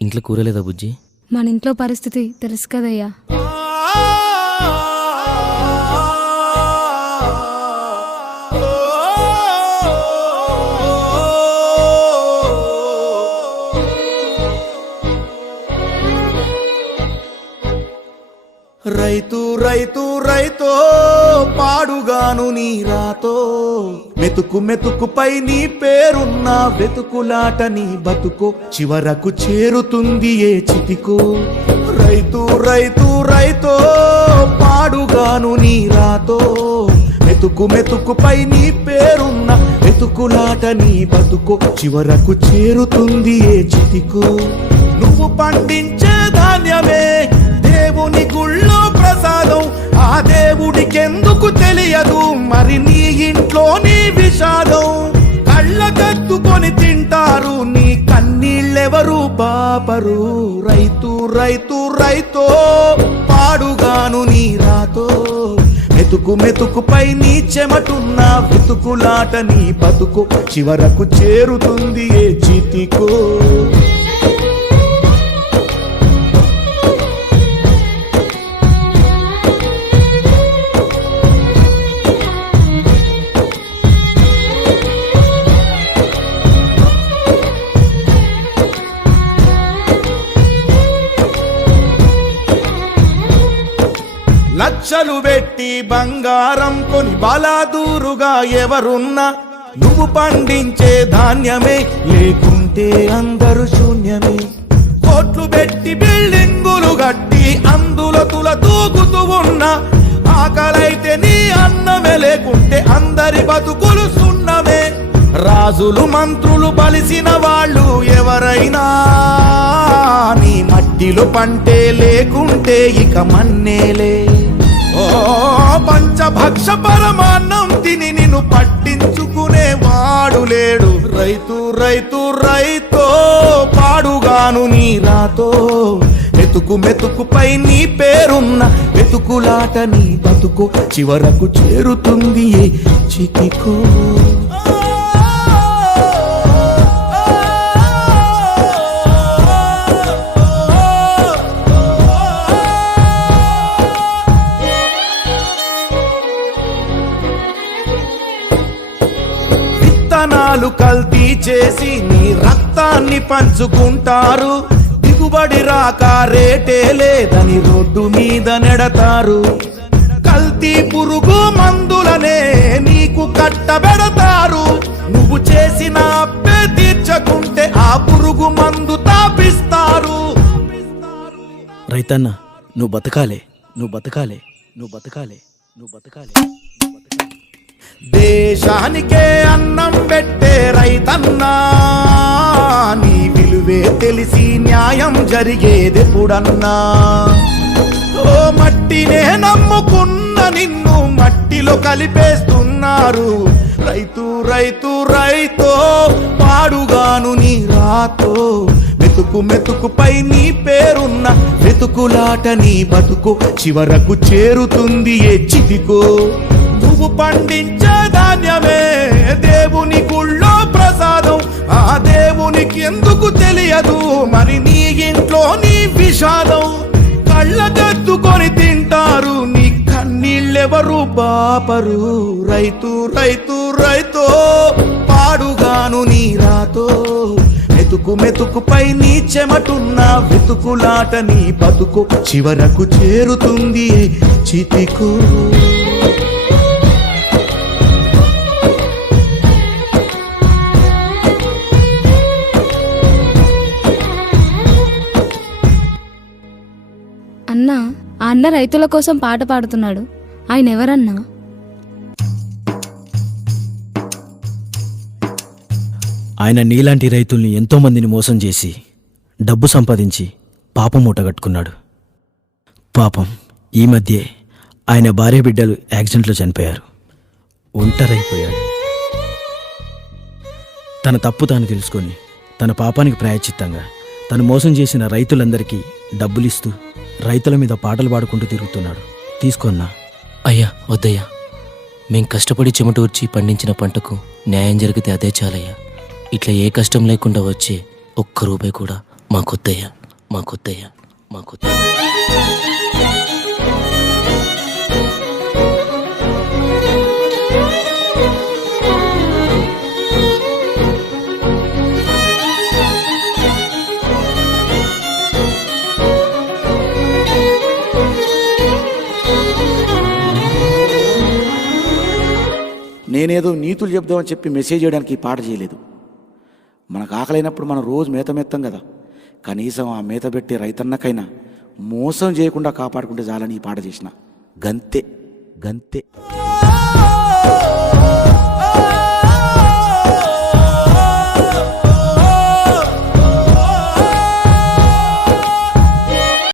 ఇంట్లో కూర లేదా బుజ్జి? మన ఇంట్లో పరిస్థితి తెలుసు కదయ్యా. రైతు రైతు రైతో పాడుగాను నీ రాతో, మెతుకు మెతుకుపై నీ పేరున్న వెతుకులాట నీ బతుకో, చివరకు చేరుతుంది ఏ చితికో. రైతు రైతు రైతో పాడుగాను నీ రాతో, మెతుకు మెతుకుపై నీ పేరున్న వెతుకులాట నీ బతుకో, చివరకు చేరుతుంది ఏ చితికో. నువ్వు పండించే ధాన్యమే దేవుని గుళ్ళో ప్రసాదం, ఆ దేవుడికెందుకు తెలియదు మరి నీ ఇంట్లో నీ విషాదం. కళ్ళకత్తుకొని తింటారు నీ కన్నీళ్ళెవరు పాపరు. రైతు రైతు రైతో పాడుగాను నీ రాతో, మెతుకు మెతుకుపై నీ చెమటున్న వెతుకులాట నీ బతుకు, చివరకు చేరుతుంది ఏ చితికో. లక్షలు పెట్టి బంగారం కొని బలాదూరుగా ఎవరున్నా, నువ్వు పండించే ధాన్యమే లేకుంటే అందరూ శూన్యమే. కోట్లు పెట్టి బిల్డింగులు గట్టి అందులో తుల తూగుతూ ఉన్నా, ఆకలైతే నీ అన్నమే లేకుంటే అందరి బతుకులు సున్నమే. రాజులు మంత్రులు బలిసిన వాళ్ళు ఎవరైనా, నీ మట్టిలో పంటే లేకుంటే ఇక మన్నేలే. ఓ పంచభక్ష పరమాన్నం తిని నిన్ను పట్టించుకునే వాడు లేడు. రైతు రైతు రైతో పాడుగాను నీ రాతో, మెతుకు మెతుకుపై నీ పేరున్న వెతుకులాట నీ బతుకు, చివరకు చేరుతుంది ఏ చితికో. విత్తనాలు కల్తీ చేసి నీ రక్తాన్ని పంచుకుంటారు, దిగుబడి రాక రేటే లేదని రోడ్డు మీద నెడతారు. కల్తీ పురుగు మందులనే నీకు కట్టబెడతారు, నువ్వు చేసిన అప్పే తీర్చకుంటే ఆ పురుగు మందు తాపిస్తారు. రైతన్న నువ్వు బతకాలే, నువ్వు బతకాలే, నువ్వు బతకాలే, నువ్వు బతకాలే. దేశానికే అన్నం పెట్టే రైతన్నా, నీ విలువే తెలిసి న్యాయం జరిగేదెప్పుడన్నా. ఓ మట్టినే నమ్ముకున్న నిన్ను మట్టిలో కలిపేస్తున్నారు. రైతు రైతు రైతో పాడుగాను నీ రాతో, మెతుకు మెతుకుపై నీ పేరున్న వెతుకులాట నీ బతుకు, చివరకు చేరుతుంది ఏ చితికో. నువ్వు పండించే ధాన్యమే దేవుని గుళ్ళో ప్రసాదం, ఆ దేవునికి ఎందుకు తెలియదు మరి నీ ఇంట్లో నీ విషాదం. కళ్ళకద్దుకొని తింటారు నీ కన్నీళ్ళెవరు పాపరు. రైతు రైతు రైతో పాడుగాను నీ రాతో, మెతుకు మెతుకుపై నీ చెమటున్న వెతుకులాట నీ బతుకు, చివరకు చేరుతుంది చితికు. అన్నా, ఆ అన్న రైతుల కోసం పాట పాడుతున్నాడు. ఆయన ఎవరన్నా? ఆయన నీలాంటి రైతుల్ని ఎంతో మందిని మోసం చేసి డబ్బు సంపాదించి పాపం మూటగట్టుకున్నాడు. పాపం ఈ మధ్యే ఆయన భార్య బిడ్డలు యాక్సిడెంట్లో చనిపోయారు. ఒంటరైపోయాడు. తన తప్పు తాను తెలుసుకొని తన పాపానికి ప్రాయశ్చిత్తంగా తను మోసం చేసిన రైతులందరికీ డబ్బులిస్తూ రైతుల మీద పాటలు పాడుకుంటూ తిరుగుతున్నాడు. తీసుకున్నా. అయ్యా వద్దయ్యా, మేం కష్టపడి చెమటూర్చి పండించిన పంటకు న్యాయం జరిగితే అదే చాలయ్యా. ఇట్లా ఏ కష్టం లేకుండా వచ్చే ఒక్క రూపాయి కూడా మాకొద్దయ్యా, మాకొద్దయ్యా, మాకొద్దయ్యా. నేనేదో నీతులు చెప్దామని చెప్పి మెసేజ్ చేయడానికి ఈ పాట చేయలేదు. మనకు ఆకలైనప్పుడు మనం రోజు మేత మెత్తాం కదా, కనీసం ఆ మేత పెట్టే రైతన్నకైనా మోసం చేయకుండా కాపాడుకుంటే చాలని ఈ పాట చేసిన. గంతే గంతే.